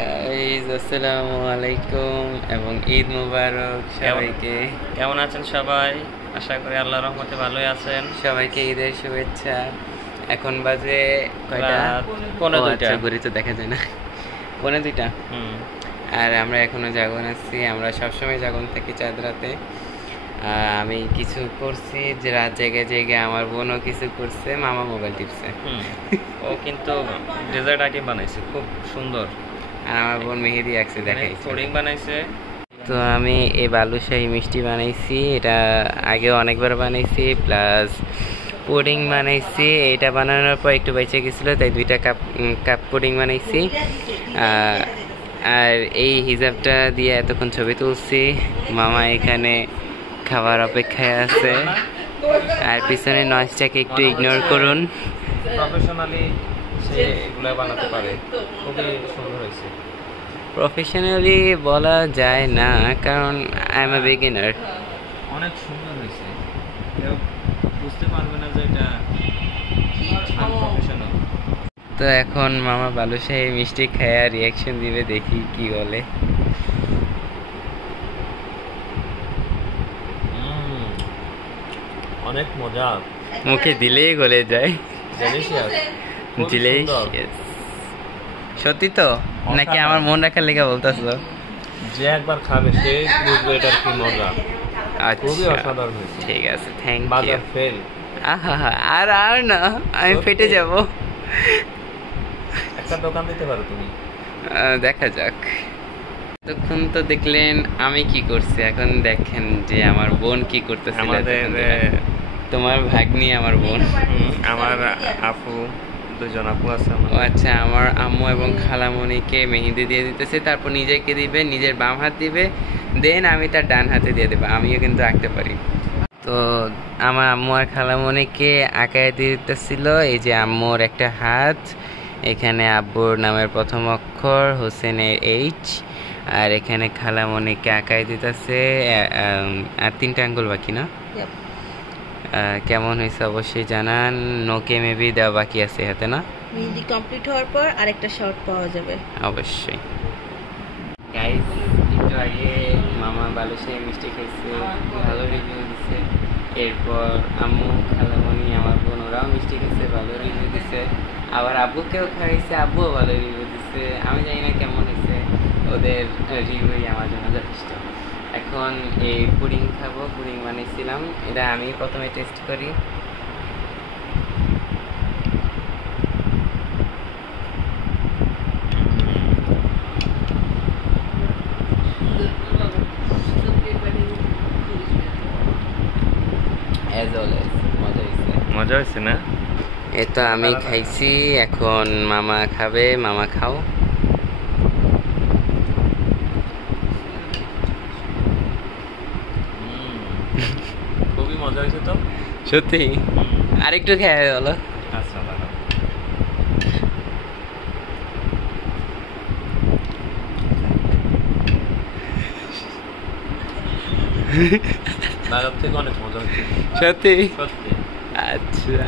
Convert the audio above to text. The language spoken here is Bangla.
গাইস আসসালামু আলাইকুম এবং ঈদ মুবারক সবাইকে। কেমন আছেন সবাই? আশা করি আল্লাহর রহমতে ভালোই আছেন। সবাইকে ঈদের শুভেচ্ছা। এখন বাজে কয়টা? রাত 1:45। ঘড়ি তো দেখা যায় না, 1:45। আর আমরা এখনো জাগন আছি। আমরা সবসময় জাগন থাকি চাঁদ রাতে। আমি কিছু করছি যে রাত জেগে জেগে, আমার বোনও কিছু করছে, মামা মোবাইল টিপছে। ও কিন্তু ডেজার্ট আইটেম বানাইছে খুব সুন্দর। আর আমার বোন মেহেদি আঁকছে, দেখাই পুডিং বানাইছে। তো আমি এই বালুশাহী মিষ্টি বানাইছি, এটা আগে অনেকবার বানাইছি, প্লাস পুডিং বানাইছি। এটা বানানোর পর একটু বেঁচে গেছিলো, তাই 2টা কাপ পুডিং বানাইছি। আর এই হিজাবটা দিয়ে এতক্ষণ ছবি তুলছি। মামা এখানে খাবার অপেক্ষায় আছে। আর পিছনে নয়েজটাকে একটু ইগনোর করুন। প্রফেশনালি সে এগুলা বানাতে পারে, খুবই সুন্দর হয়েছে। প্রফেশনালি বলা যায় না, কারণ আই এম এ বিগিনার। অনেক সুন্দর হয়েছে, কেউ বুঝতে পারবে না যে এটা আনপ্রফেশনাল। তো এখন মামা বালুশাহী মিষ্টি খায়া রিয়াকশন দিবে, দেখি কি বলে। অনেক মজা, মুখে দিলেই গলে যায়। Delicious, delicious. সত্যি তো নাকি আমার মন রাখার লেগে বলতেছো? যে একবার খাবে সে বুঝবে এটার কি মজা। খুবই আচ্ছা অসাধারণ হয়েছে। ঠিক আছে, থ্যাংক ইউ। বাজার ফেল। আহা, আর না, আমি ফেটে যাব। একটা দোকান দিতে পারো তুমি। দেখা যাক। তখন তো দেখলেন আমি কি করছি, এখন দেখেন যে আমার বোন কি করতেছে। আমাদের তোমার ভাগ্নি আমার বোন, আমার আপু, 2জন আপু আছে। ও আচ্ছা, আমার আম্মু এবং খালামণিকে মেহেদি দিয়ে দিতেছে, তারপর নিজেকে দিবে, নিজের বাম হাত দিবে, দেন আমি তার ডান হাতে দিয়ে দেবো। আমিও কিন্তু আঁকতে পারি। তো আমার আম্মু আর খালামণিকে আঁকায় দিতেছিল। এই যে আম্মুর একটা হাত, এখানে আব্বুর নামের প্রথম অক্ষর, হোসেনের এইচ, আর এখানে খালামণিকে আঁকায় দিতেছে। আর 3টা আঙ্গুল বাকি না? কেমন হয়েছে অবশ্যই জানান। নোকে মেবি দেওয়া বাকি আছে হাতে, না? মেহেদি কমপ্লিট হওয়ার পর আরেকটা শর্ট পাওয়া যাবে অবশ্যই। গাইস, একটু আগে মামা বালুশাহী মিষ্টি খেয়েছে, ভালো রিভিউ দিচ্ছে। এরপর আম্মু, খালামণি, আমার বোন, ওরাও মিষ্টি খেয়েছে, ভালো রিভিউ দিচ্ছে। আবার আব্বুকেও খাইছে, আব্বুও ভালো রিভিউ দিচ্ছে। আমি জানি না কেমন হয়েছে, ওদের রিভিউই আমার জন্য যথেষ্ট। এখন এই পুডিং খাবো, পুডিং বানিয়েছিলাম, এটা আমি প্রথমে টেস্ট করি। মজা হয়েছে না? এই তো আমি খাইছি, এখন মামা খাবে। মামা খাও। খুবই মজা হয়েছে তো, সত্যি। আরেকটু খেয়ে বলো। আচ্ছা দাদা, দাদার থেকে অনেক মজা হয়েছে। সত্যি? সত্যি। আচ্ছা।